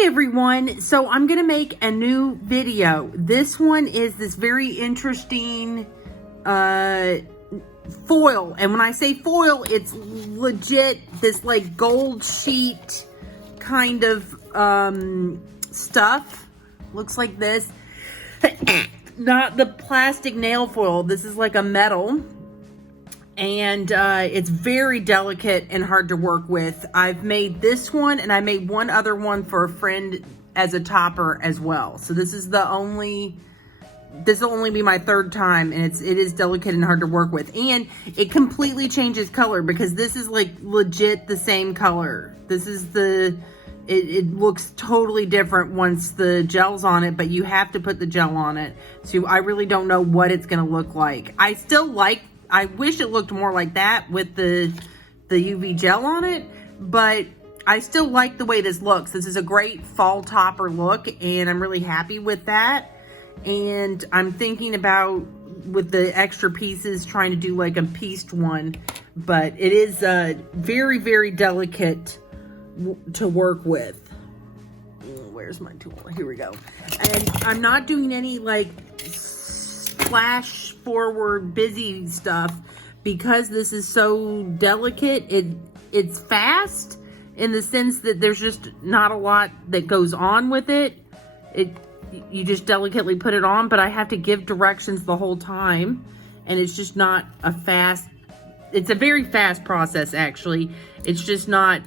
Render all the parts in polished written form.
Hi everyone, so I'm gonna make a new video. This one is this very interesting foil, and when I say foil, it's legit this like gold sheet kind of stuff. Looks like this. Not the plastic nail foil, this is like a metal. And it's very delicate and hard to work with. I've made this one, and I made one other one for a friend as a topper as well. So this will only be my third time, and it is delicate and hard to work with. And it completely changes color because this is like legit the same color. This is it looks totally different once the gel's on it, but you have to put the gel on it. So I really don't know what it's gonna look like. I wish it looked more like that with the UV gel on it, but I still like the way this looks. This is a great fall topper look, and I'm really happy with that. And I'm thinking about, with the extra pieces, trying to do like a pieced one, but it is very, very delicate to work with. Where's my tool? Here we go. And I'm not doing any like flash forward busy stuff because this is so delicate. It's fast in the sense that there's just not a lot that goes on with it. You just delicately put it on, but I have to give directions the whole time, and it's just not a fast, it's a very fast process actually. It's just not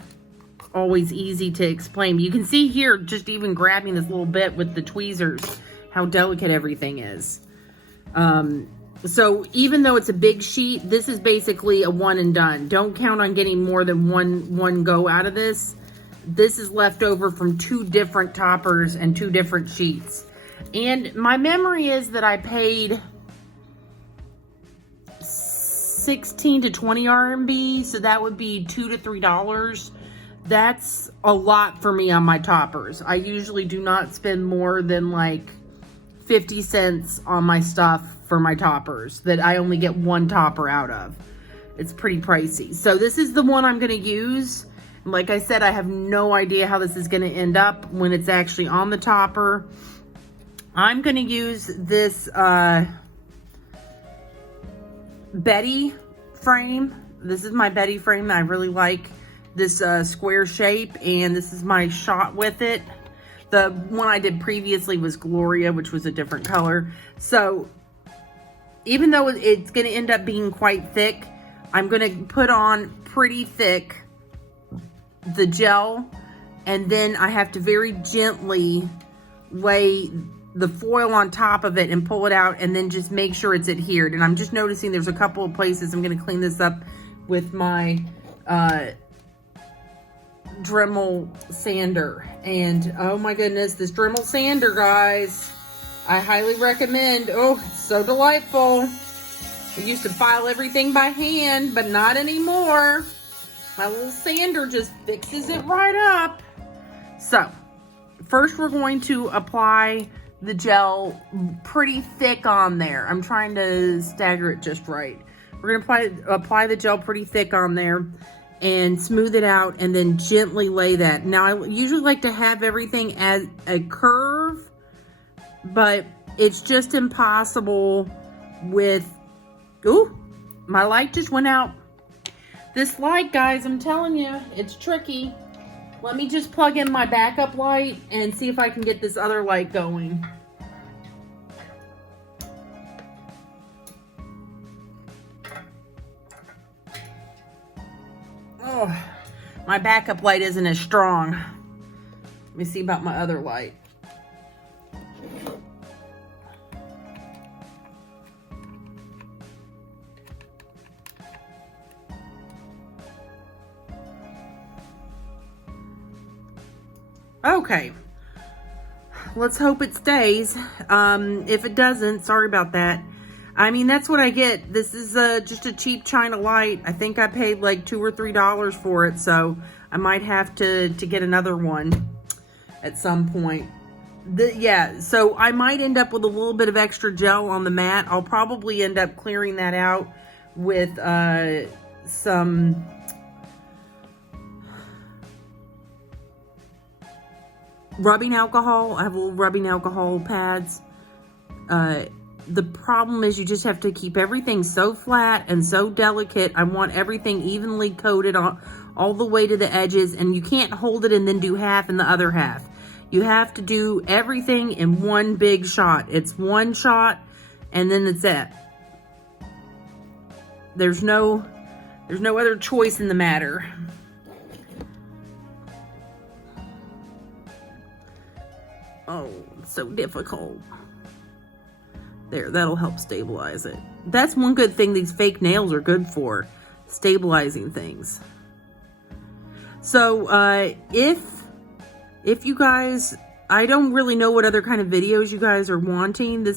always easy to explain. You can see here, just even grabbing this little bit with the tweezers, how delicate everything is. So even though it's a big sheet, this is basically a one and done. Don't count on getting more than one go out of this. This is left over from 2 different toppers and 2 different sheets. And my memory is that I paid 16 to 20 RMB, so that would be $2 to $3. That's a lot for me on my toppers. I usually do not spend more than like 50 cents on my stuff for my toppers that I only get 1 topper out of. It's pretty pricey. So this is the one I'm going to use. Like I said, I have no idea how this is going to end up when it's actually on the topper. I'm going to use this Betty frame. This is my Betty frame. I really like this square shape, and this is my shot with it. The one I did previously was Gloria, which was a different color. So even though it's going to end up being quite thick, I'm going to put on pretty thick the gel, and then I have to very gently lay the foil on top of it and pull it out, and then just make sure it's adhered. And I'm just noticing there's a couple of places. I'm going to clean this up with my Dremel sander. And oh my goodness, this Dremel sander, guys, I highly recommend. Oh, it's so delightful. I used to file everything by hand, but not anymore. My little sander just fixes it right up. So first we're going to apply the gel pretty thick on there. I'm trying to stagger it just right. We're gonna apply the gel pretty thick on there and smooth it out, and then gently lay that. Now, I usually like to have everything at a curve, but it's just impossible with, ooh, my light just went out. This light, guys, I'm telling you, it's tricky. Let me just plug in my backup light and see if I can get this other light going. Oh, my backup light isn't as strong. Let me see about my other light. Okay, let's hope it stays. If it doesn't, sorry about that. I mean, that's what I get. This is just a cheap China light. I think I paid like $2 or $3 for it, so I might have to get another one at some point. Yeah, so I might end up with a little bit of extra gel on the mat. I'll probably end up clearing that out with some rubbing alcohol. I have little rubbing alcohol pads. The problem is you just have to keep everything so flat and so delicate. I want everything evenly coated on all the way to the edges, and you can't hold it and then do half in the other half. You have to do everything in one big shot. It's one shot and then it's it. There's no other choice in the matter. Oh, it's so difficult. There, that'll help stabilize it. That's one good thing these fake nails are good for, stabilizing things. So, if you guys, I don't really know what other kind of videos you guys are wanting.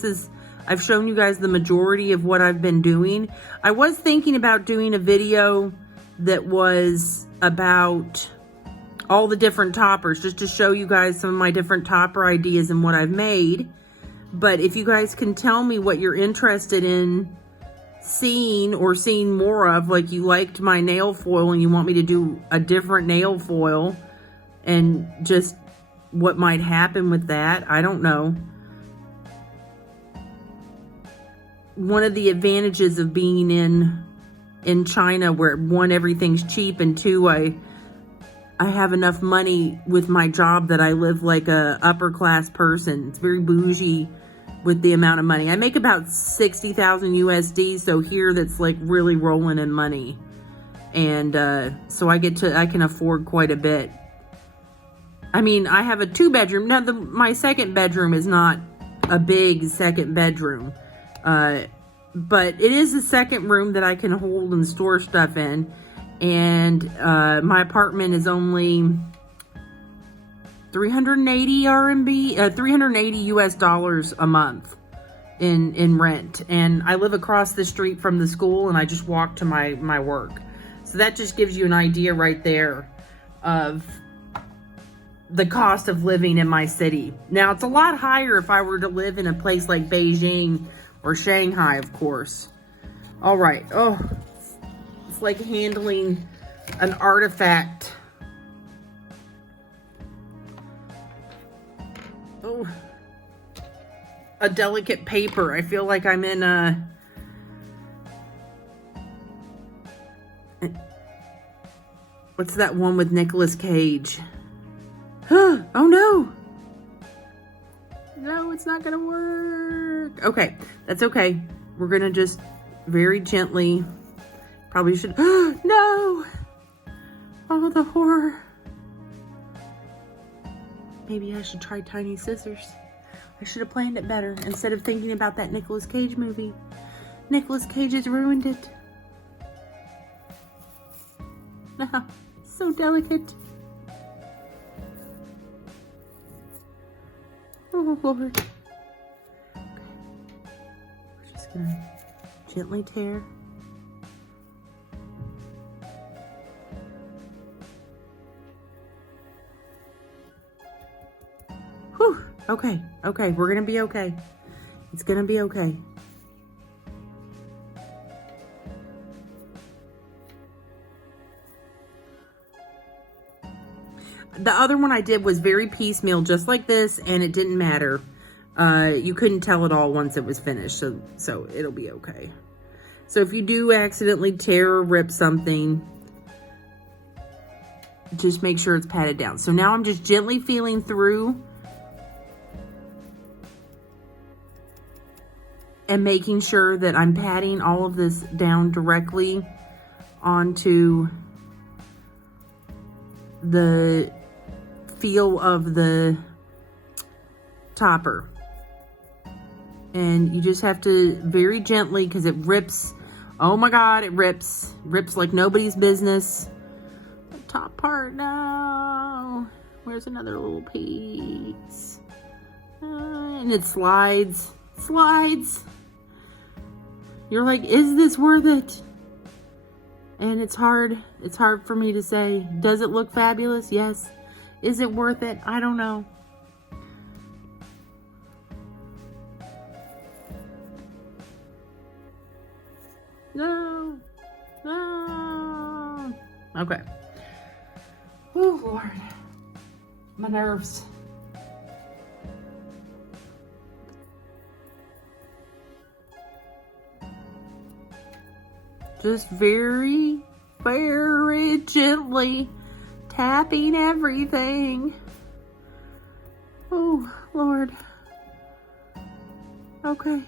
I've shown you guys the majority of what I've been doing. I was thinking about doing a video that was about all the different toppers, just to show you guys some of my different topper ideas and what I've made. But if you guys can tell me what you're interested in seeing or seeing more of, like you liked my nail foil and you want me to do a different nail foil, and just what might happen with that, I don't know. One of the advantages of being in China, where one, everything's cheap, and two, I have enough money with my job that I live like a upper class person. It's very bougie with the amount of money. I make about 60,000 USD, so here that's like really rolling in money. And so I can afford quite a bit. I mean, I have a 2-bedroom. Now, my second bedroom is not a big second bedroom. But it is a second room that I can hold and store stuff in. And my apartment is only 380 RMB, 380 US dollars a month in rent. And I live across the street from the school, and I just walk to my work. So that just gives you an idea right there of the cost of living in my city. Now, it's a lot higher if I were to live in a place like Beijing or Shanghai, of course. All right. Oh, it's like handling an artifact. Oh, a delicate paper. I feel like I'm in a... What's that one with Nicolas Cage? Oh no! No, it's not gonna work. Okay, that's okay. We're gonna just very gently, probably should, no! Oh, the horror. Maybe I should try tiny scissors. I should have planned it better instead of thinking about that Nicolas Cage movie. Nicolas Cage has ruined it. No, so delicate. Oh, Lord. Okay. We're just gonna gently tear. Whew. Okay, okay, we're gonna be okay. It's gonna be okay. The other one I did was very piecemeal, just like this, and it didn't matter. You couldn't tell it all once it was finished, so it'll be okay. So if you do accidentally tear or rip something, just make sure it's patted down. So now I'm just gently feeling through and making sure that I'm patting all of this down directly onto the feel of the topper. And you just have to very gently, because it rips. Oh my God, it rips. Rips like nobody's business. The top part, no. Where's another little piece? And it slides. Slides. You're like, is this worth it? And it's hard for me to say. Does it look fabulous? Yes. Is it worth it? I don't know. No. No. Okay. Oh, Lord. My nerves. Just very, very gently tapping everything. Oh, Lord. Okay.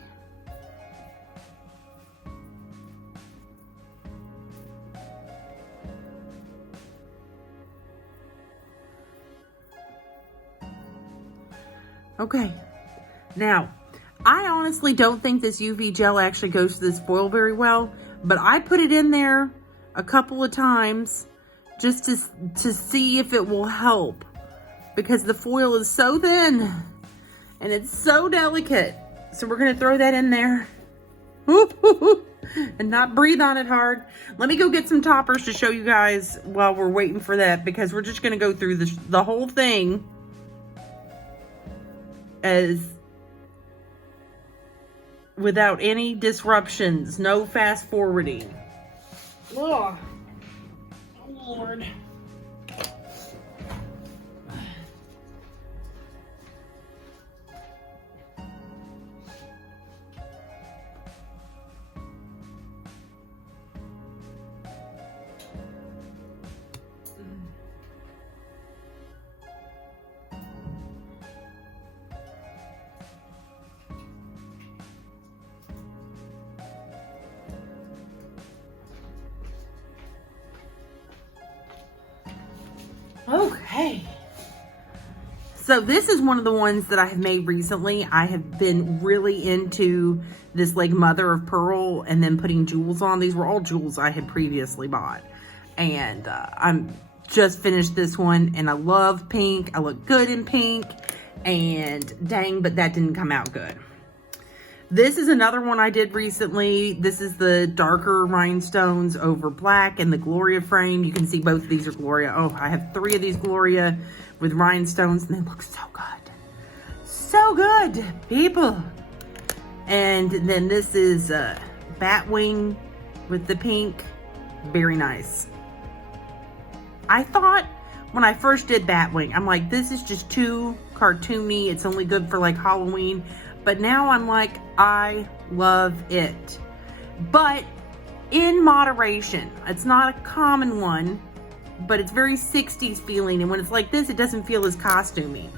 Okay. Now, I honestly don't think this UV gel actually goes to this foil very well, but I put it in there a couple of times just to see if it will help, because the foil is so thin and it's so delicate. So we're going to throw that in there and not breathe on it hard. Let me go get some toppers to show you guys while we're waiting for that, because we're just going to go through the whole thing as without any disruptions, no fast forwarding. Ugh. Oh, Lord. Okay. So this is one of the ones that I have made recently. I have been really into this like mother of pearl and then putting jewels on. These were all jewels I had previously bought. And I'm just finished this one, and I love pink. I look good in pink, and dang, but that didn't come out good. This is another one I did recently. This is the darker rhinestones over black and the Gloria frame. You can see both of these are Gloria. Oh, I have 3 of these Gloria with rhinestones, and they look so good. So good, people. And then this is Batwing with the pink. Very nice. I thought when I first did Batwing, I'm like, this is just too cartoony. It's only good for like Halloween. But now I'm like, I love it. But in moderation. It's not a common one, but it's very 60s feeling. And when it's like this, it doesn't feel as costumey.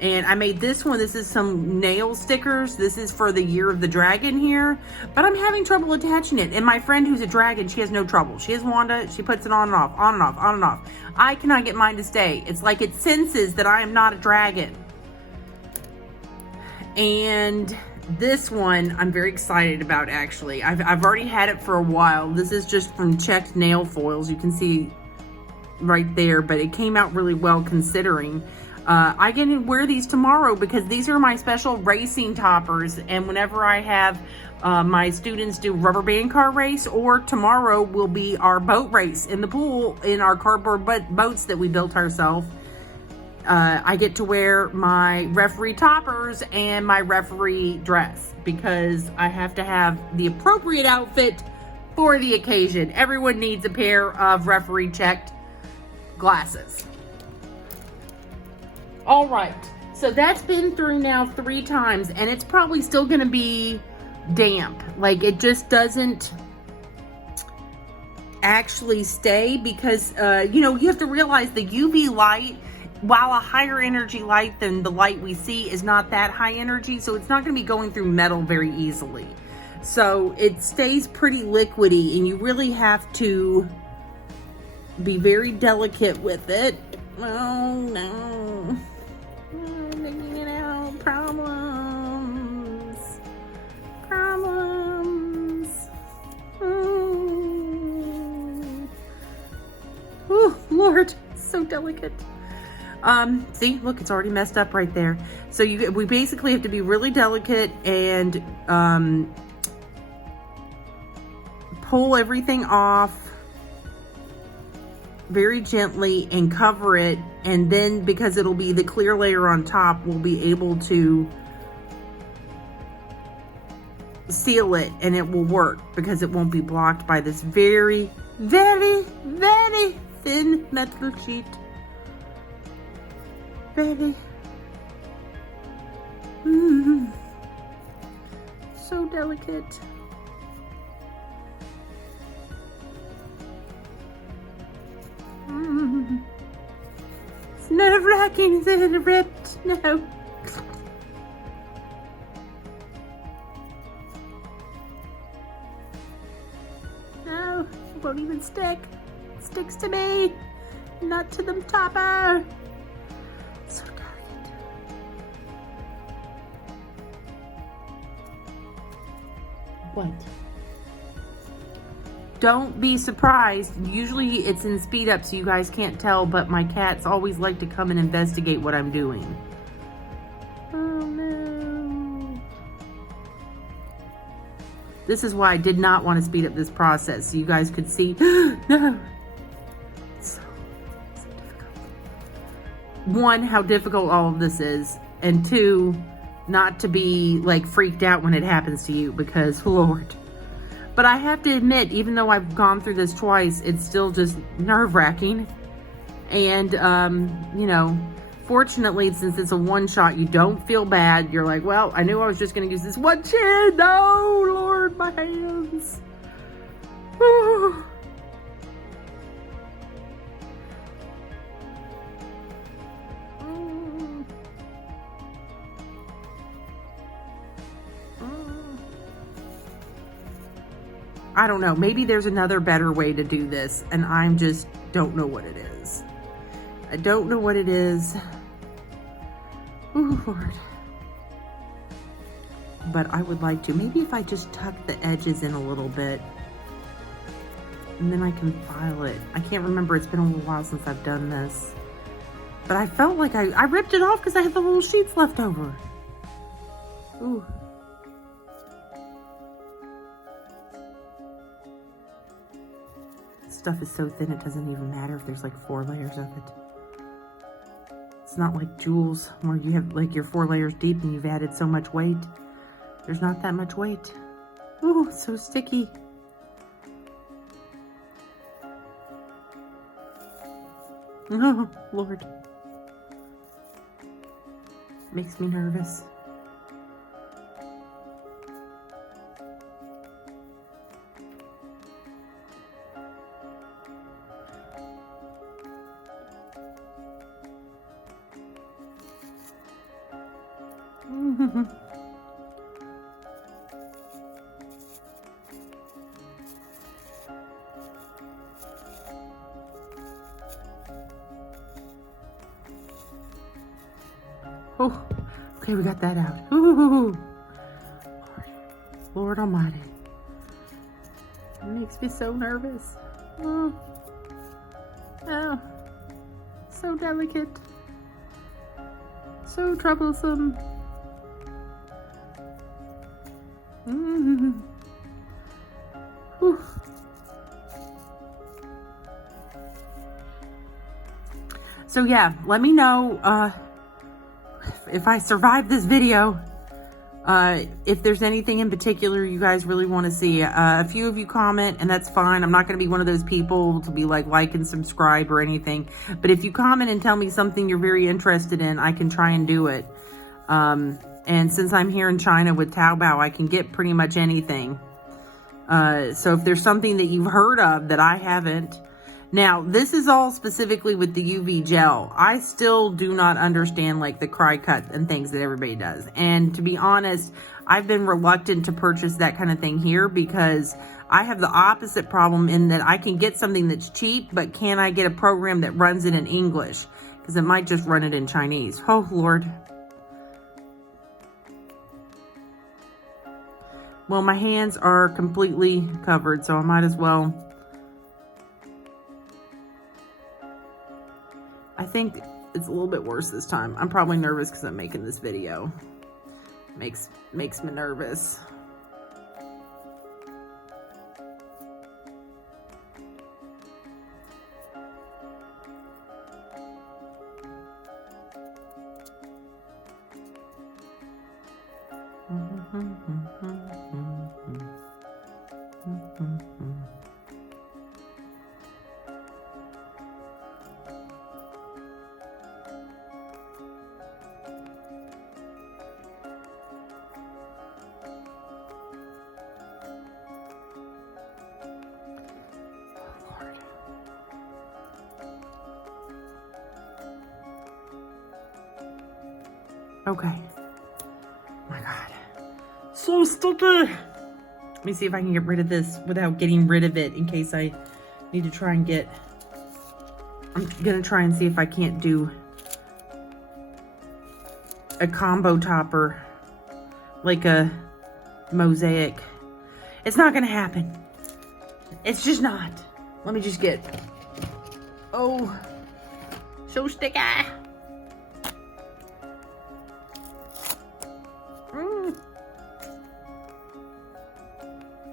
And I made this one. This is some nail stickers. This is for the Year of the Dragon here. But I'm having trouble attaching it. And my friend who's a dragon, she has no trouble. She has Wanda. She puts it on and off, on and off, on and off. I cannot get mine to stay. It's like it senses that I am not a dragon. And this one I'm very excited about, actually. I've already had it for a while. This is just from Checked Nail Foils. You can see right there, but it came out really well considering. I get to wear these tomorrow because these are my special racing toppers. And whenever I have my students do rubber band car race, or tomorrow will be our boat race in the pool in our cardboard boats that we built ourselves. I get to wear my referee toppers and my referee dress because I have to have the appropriate outfit for the occasion. Everyone needs a pair of referee checked glasses. All right, so that's been through now 3 times, and it's probably still going to be damp. Like, it just doesn't actually stay because, you know, you have to realize the UV light, while a higher energy light than the light we see, is not that high energy, so it's not going to be going through metal very easily. So it stays pretty liquidy, and you really have to be very delicate with it. Oh no, I'm making it out. Problems. Oh Lord, so delicate. See, look, it's already messed up right there. So we basically have to be really delicate and pull everything off very gently and cover it. And then, because it'll be the clear layer on top, we'll be able to seal it, and it will work because it won't be blocked by this very, very, very thin metal sheet. Baby. Mm-hmm. So delicate. It's nerve-wracking. Is it ripped? No. No, it won't even stick. It sticks to me, not to the topper. So delicate. What? Don't be surprised. Usually it's in speed up so you guys can't tell, but my cats always like to come and investigate what I'm doing. Oh no. This is why I did not want to speed up this process so you guys could see. No. So difficult. One, how difficult all of this is. And two, not to be like freaked out when it happens to you because Lord. But I have to admit, even though I've gone through this twice, it's still just nerve-wracking. And, you know, fortunately, since it's a one-shot, you don't feel bad. You're like, well, I knew I was just going to use this one chin. No, Lord, my hands. Whew. I don't know. Maybe there's another better way to do this, and I'm just don't know what it is. I don't know what it is. Ooh, Lord. But I would like to. Maybe if I just tuck the edges in a little bit, and then I can file it. I can't remember. It's been a little while since I've done this. But I felt like I ripped it off because I had the little sheets left over. Ooh. Stuff is so thin it doesn't even matter if there's like 4 layers of it. It's not like jewels where you have like you're 4 layers deep and you've added so much weight. There's not that much weight. Ooh, so sticky. Oh, Lord. Makes me nervous. Oh, okay, we got that out. Ooh, Lord Almighty. It makes me so nervous. Oh, oh, so delicate. So troublesome. Whew. So yeah, let me know if I survive this video, if there's anything in particular you guys really want to see. A few of you comment, and that's fine. I'm not going to be one of those people to be like and subscribe or anything. But if you comment and tell me something you're very interested in, I can try and do it. And since I'm here in China with Taobao, I can get pretty much anything. So if there's something that you've heard of that I haven't. Now, this is all specifically with the UV gel. I still do not understand like the cry cut and things that everybody does. And to be honest, I've been reluctant to purchase that kind of thing here because I have the opposite problem in that I can get something that's cheap, but can I get a program that runs it in English? Because it might just run it in Chinese. Oh, Lord. Well, my hands are completely covered, so I might as well. I think it's a little bit worse this time. I'm probably nervous because I'm making this video. Makes me nervous. Okay. Oh my God. So sticky. Let me see if I can get rid of this without getting rid of it in case I need to try and get... I'm gonna try and see if I can't do a combo topper, like a mosaic. It's not gonna happen. It's just not. Let me just get... Oh, so sticky.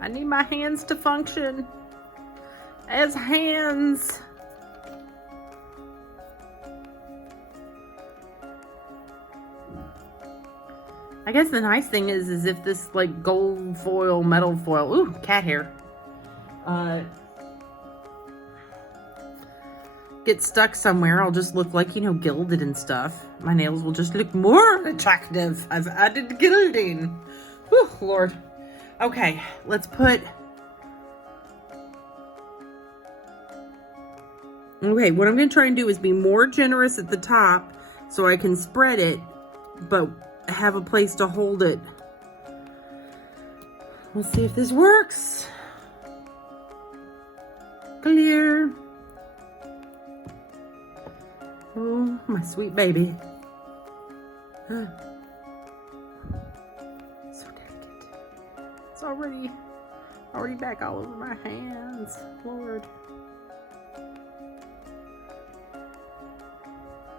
I need my hands to function as hands. I guess the nice thing is if this like gold foil, metal foil, ooh, cat hair, get stuck somewhere, I'll just look like, you know, gilded and stuff. My nails will just look more attractive. I've added gilding. Whew, Lord. Okay, let's put... Okay, what I'm going to try and do is be more generous at the top so I can spread it, but have a place to hold it. Let's see if this works. Clear. Oh, my sweet baby. So delicate. It's already back all over my hands. Lord.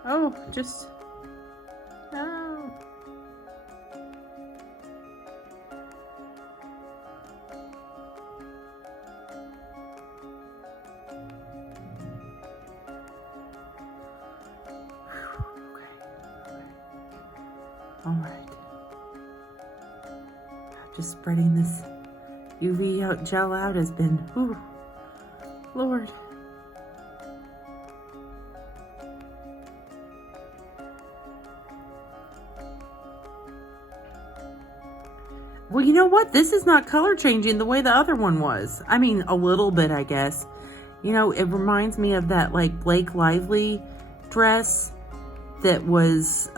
Oh, just... No. All right. Just spreading this UV gel out has been, whew, Lord. Well, you know what? This is not color changing the way the other one was. I mean, a little bit, I guess. You know, it reminds me of that, like, Blake Lively dress that was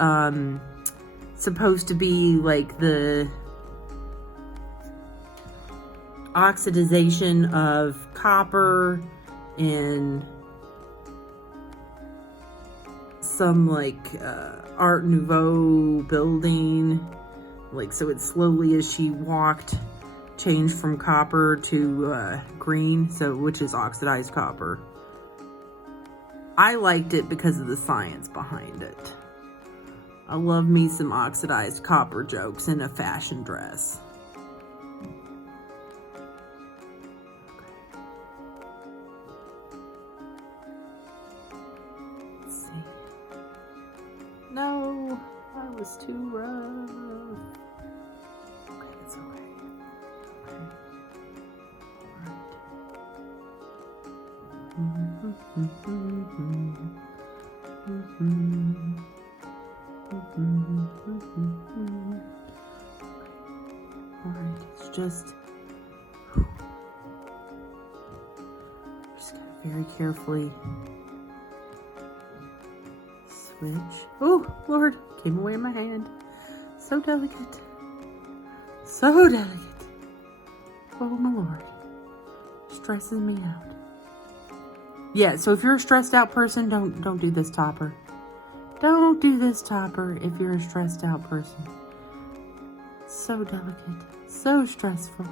supposed to be, like, the oxidization of copper in some, like, Art Nouveau building. Like, so it slowly, as she walked, changed from copper to green, so which is oxidized copper. I liked it because of the science behind it. I love me some oxidized copper jokes in a fashion dress. Let's see. No, I was too rough. Okay, that's okay. Okay. All right, it's just gotta very carefully switch. Oh, Lord, came away in my hand. So delicate. So delicate. Oh, my Lord. Stresses me out. Yeah, so if you're a stressed out person, don't do this topper. Don't do this topper if you're a stressed out person. So delicate. So stressful.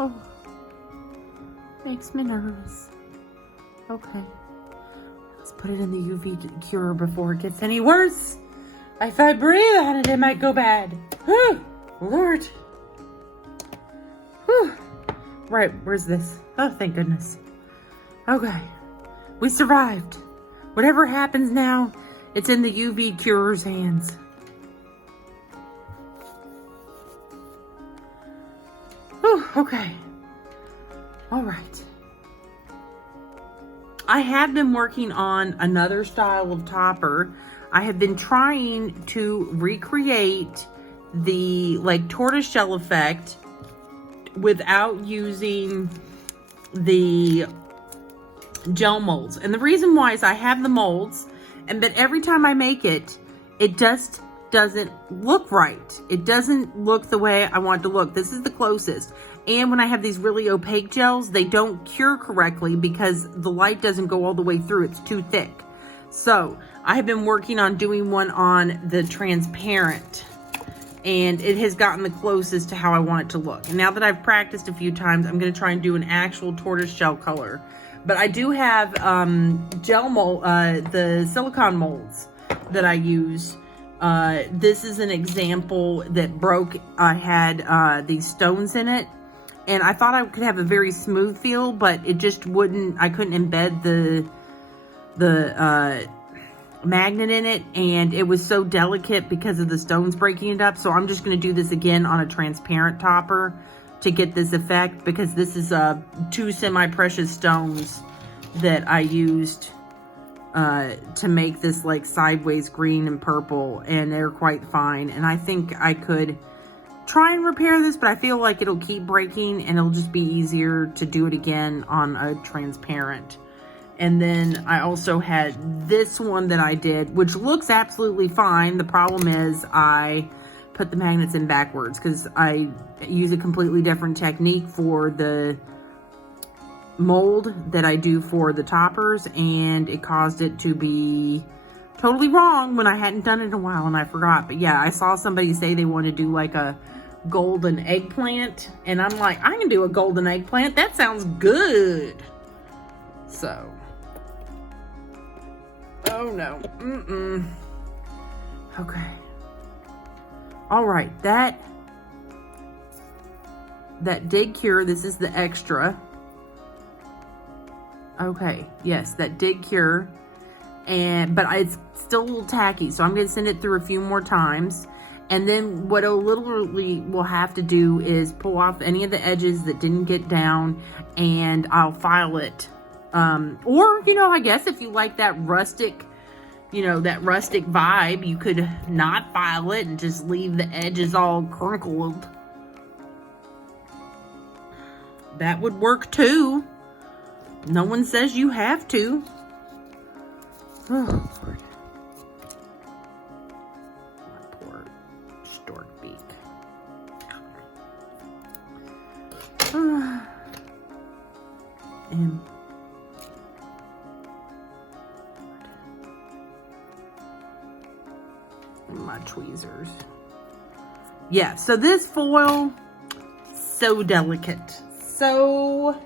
Oh. Makes me nervous. Okay. Let's put it in the UV cure before it gets any worse. If I breathe on it, it might go bad. Whew, Lord. Whew. Right, where's this? Oh, thank goodness. Okay. We survived. Whatever happens now, it's in the UV curer's hands. Whew, okay. All right. I have been working on another style of topper. I have been trying to recreate the like tortoiseshell effect without using the gel molds. And the reason why is I have the molds, but every time I make it, it just doesn't look right. It doesn't look the way I want it to look. This is the closest. And when I have these really opaque gels, they don't cure correctly because the light doesn't go all the way through. It's too thick. So I have been working on doing one on the transparent, and it has gotten the closest to how I want it to look. And now that I've practiced a few times, I'm going to try and do an actual tortoise shell color. But I do have gel mold, the silicone molds that I use. This is an example that broke. I had these stones in it, and I thought I could have a very smooth feel, but it just wouldn't. I couldn't embed the magnet in it, and it was so delicate because of the stones breaking it up. So I'm just going to do this again on a transparent topper to get this effect, because this is 2 semi-precious stones that I used to make this like sideways green and purple, and they're quite fine. And I think I could try and repair this, but I feel like it'll keep breaking, and it'll just be easier to do it again on a transparent. And then I also had this one that I did, which looks absolutely fine. The problem is I put the magnets in backwards because I use a completely different technique for the mold that I do for the toppers, and it caused it to be totally wrong when I hadn't done it in a while and I forgot. But yeah, I saw somebody say they want to do like a golden eggplant, and I'm like, I can do a golden eggplant. That sounds good. So, oh no, okay. All right, that did cure. This is the extra. Okay, yes, that did cure, but it's still a little tacky, so I'm going to send it through a few more times. And then what I literally will have to do is pull off any of the edges that didn't get down, and I'll file it. Or, you know, I guess if you like that rustic, you know, that rustic vibe, you could not file it and just leave the edges all crinkled. That would work too. No one says you have to. Oh, Lord. My poor stork beak. And my tweezers. Yeah, so this foil, so delicate. So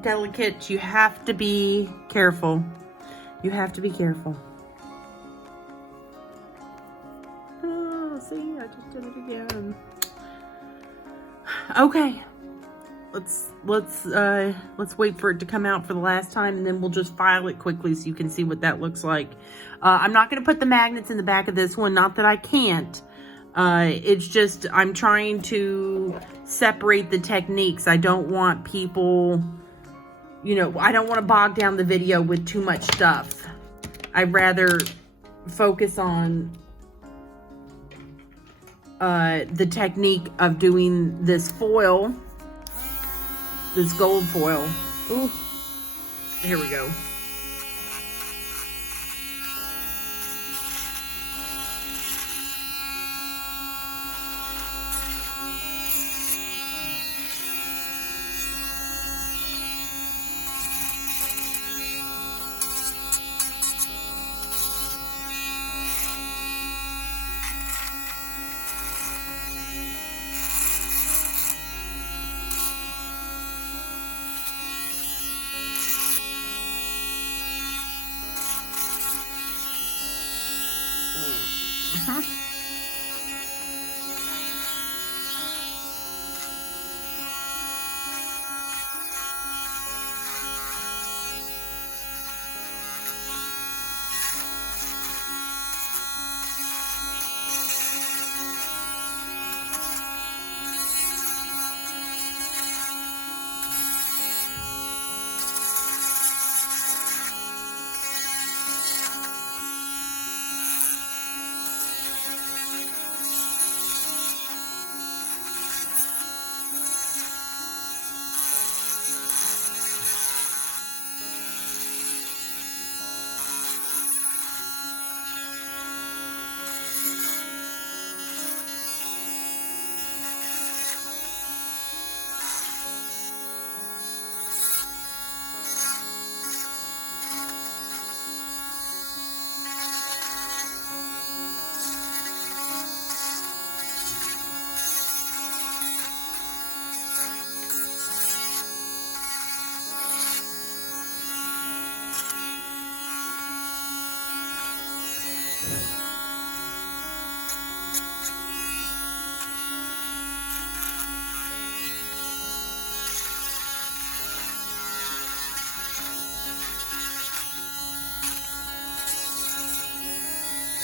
delicate. You have to be careful. You have to be careful. Oh, see, I just did it again. Okay. Let's wait for it to come out for the last time, and then we'll just file it quickly so you can see what that looks like. I'm not going to put the magnets in the back of this one, not that I can't. It's just I'm trying to separate the techniques. I don't want people, you know, I don't want to bog down the video with too much stuff. I'd rather focus on the technique of doing this foil, this gold foil. Ooh, here we go.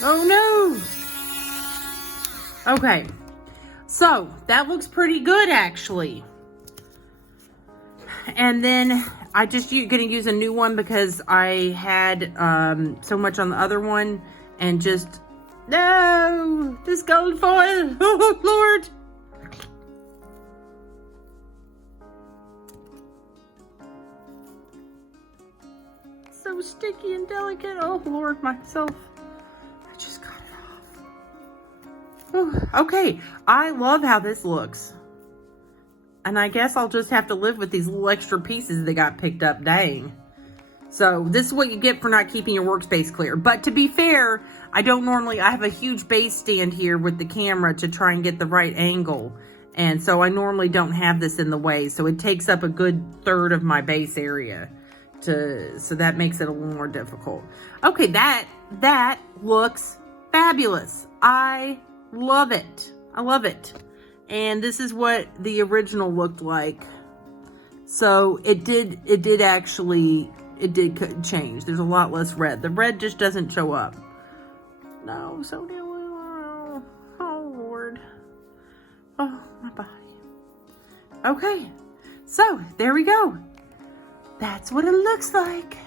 Oh no. Okay. So that looks pretty good actually. And then I just gonna use a new one because I had so much on the other one, and just, no, this gold foil, oh Lord. So sticky and delicate, oh Lord myself. I just got it off. Whew. Okay, I love how this looks. And I guess I'll just have to live with these little extra pieces that got picked up, dang. So this is what you get for not keeping your workspace clear. But to be fair, I have a huge base stand here with the camera to try and get the right angle. And so I normally don't have this in the way. So it takes up a good third of my base area. So that makes it a little more difficult. Okay, that looks fabulous. I love it. I love it. And this is what the original looked like. So it did change. There's a lot less red. The red just doesn't show up. No, so oh Lord. Oh, my body. Okay, so there we go. That's what it looks like.